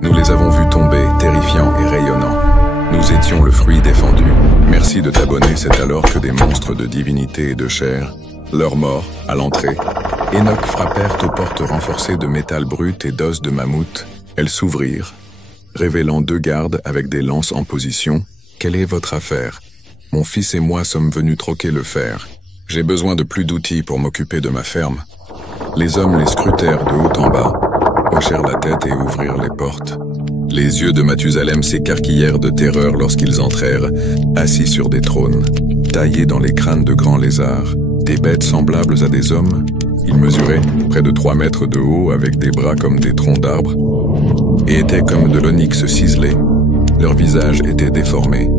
Nous les avons vus tomber, terrifiants et rayonnants. Nous étions le fruit défendu. Merci de t'abonner, c'est alors que des monstres de divinité et de chair, leur mort, à l'entrée, Enoch frappèrent aux portes renforcées de métal brut et d'os de mammouth. Elles s'ouvrirent, révélant deux gardes avec des lances en position. Quelle est votre affaire? Mon fils et moi sommes venus troquer le fer. J'ai besoin de plus d'outils pour m'occuper de ma ferme. Les hommes les scrutèrent de haut en bas, hochèrent la tête et ouvrirent les portes. Les yeux de Mathusalem s'écarquillèrent de terreur lorsqu'ils entrèrent, assis sur des trônes, taillés dans les crânes de grands lézards. Des bêtes semblables à des hommes, ils mesuraient près de 3 mètres de haut avec des bras comme des troncs d'arbres et étaient comme de l'onyx ciselé. Leurs visages étaient déformés,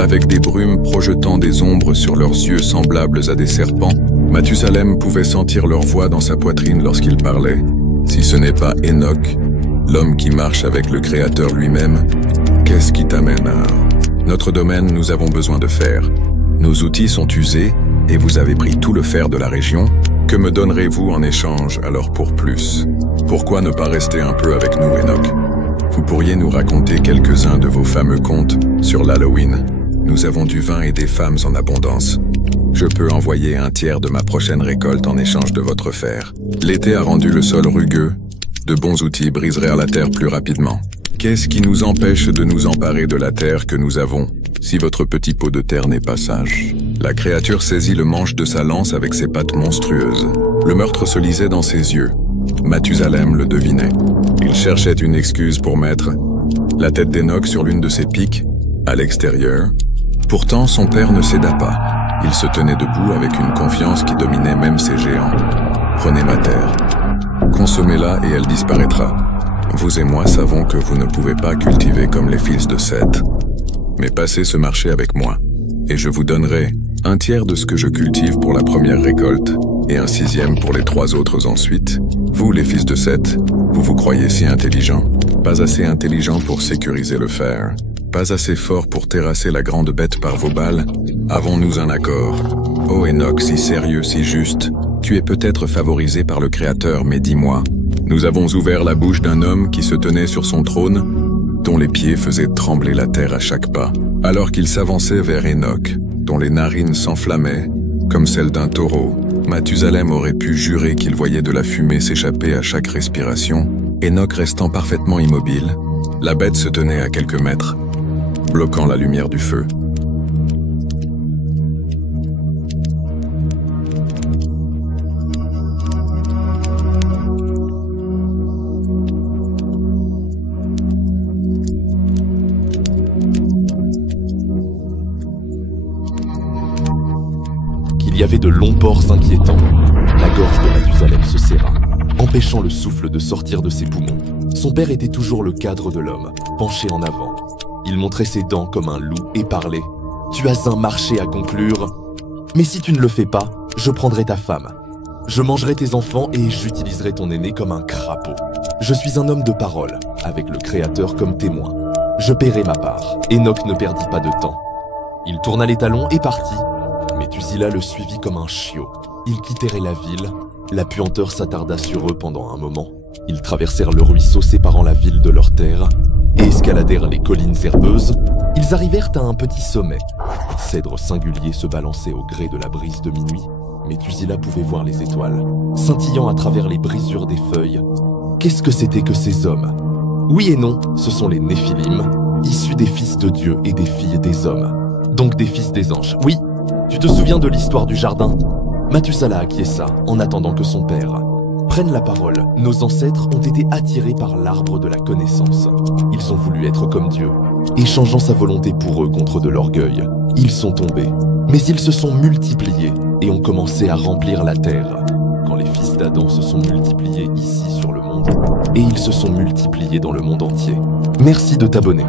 avec des brumes projetant des ombres sur leurs yeux semblables à des serpents. Mathusalem pouvait sentir leur voix dans sa poitrine lorsqu'ils parlaient. Si ce n'est pas Enoch, l'homme qui marche avec le Créateur lui-même, qu'est-ce qui t'amène à... Notre domaine, nous avons besoin de fer. Nos outils sont usés et vous avez pris tout le fer de la région. Que me donnerez-vous en échange alors pour plus? Pourquoi ne pas rester un peu avec nous, Enoch? Vous pourriez nous raconter quelques-uns de vos fameux contes sur l'Halloween. Nous avons du vin et des femmes en abondance. Je peux envoyer un tiers de ma prochaine récolte en échange de votre fer. L'été a rendu le sol rugueux. De bons outils briseraient la terre plus rapidement. Qu'est-ce qui nous empêche de nous emparer de la terre que nous avons, si votre petit pot de terre n'est pas sage? La créature saisit le manche de sa lance avec ses pattes monstrueuses. Le meurtre se lisait dans ses yeux. Mathusalem le devinait. Il cherchait une excuse pour mettre la tête d'Enoch sur l'une de ses piques, à l'extérieur. Pourtant, son père ne céda pas. Il se tenait debout avec une confiance qui dominait même ces géants. Prenez ma terre. Consommez-la et elle disparaîtra. Vous et moi savons que vous ne pouvez pas cultiver comme les fils de Seth. Mais passez ce marché avec moi, et je vous donnerai un tiers de ce que je cultive pour la première récolte, et un 6e pour les 3 autres ensuite. Vous, les fils de Seth, vous vous croyez si intelligents. Pas assez intelligents pour sécuriser le fer. Pas assez fort pour terrasser la grande bête par vos balles. Avons-nous un accord? Oh Enoch, si sérieux, si juste. Tu es peut-être favorisé par le Créateur, mais dis-moi. Nous avons ouvert la bouche d'un homme qui se tenait sur son trône, dont les pieds faisaient trembler la terre à chaque pas, alors qu'il s'avançait vers Enoch, dont les narines s'enflammaient, comme celles d'un taureau. Mathusalem aurait pu jurer qu'il voyait de la fumée s'échapper à chaque respiration, Enoch restant parfaitement immobile. La bête se tenait à quelques mètres, bloquant la lumière du feu. Il y avait de longs ports inquiétants. La gorge de Mathusalem se serra, empêchant le souffle de sortir de ses poumons. Son père était toujours le cadre de l'homme, penché en avant. Il montrait ses dents comme un loup et parlait. « Tu as un marché à conclure. Mais si tu ne le fais pas, je prendrai ta femme. Je mangerai tes enfants et j'utiliserai ton aîné comme un crapaud. Je suis un homme de parole, avec le Créateur comme témoin. Je paierai ma part. » Enoch ne perdit pas de temps. Il tourna les talons et partit. Méthusila le suivit comme un chiot. Ils quittèrent la ville. La puanteur s'attarda sur eux pendant un moment. Ils traversèrent le ruisseau séparant la ville de leur terre et escaladèrent les collines herbeuses. Ils arrivèrent à un petit sommet. Un cèdre singulier se balançait au gré de la brise de minuit. Méthusila pouvait voir les étoiles, scintillant à travers les brisures des feuilles. Qu'est-ce que c'était que ces hommes? Oui et non, ce sont les Néphilim, issus des fils de Dieu et des filles des hommes. Donc des fils des anges. Oui. Tu te souviens de l'histoire du jardin? Mathusalem acquiesça en attendant que son père prenne la parole. Nos ancêtres ont été attirés par l'arbre de la connaissance. Ils ont voulu être comme Dieu, échangeant sa volonté pour eux contre de l'orgueil. Ils sont tombés, mais ils se sont multipliés et ont commencé à remplir la terre. Quand les fils d'Adam se sont multipliés ici sur le monde, et ils se sont multipliés dans le monde entier. Merci de t'abonner.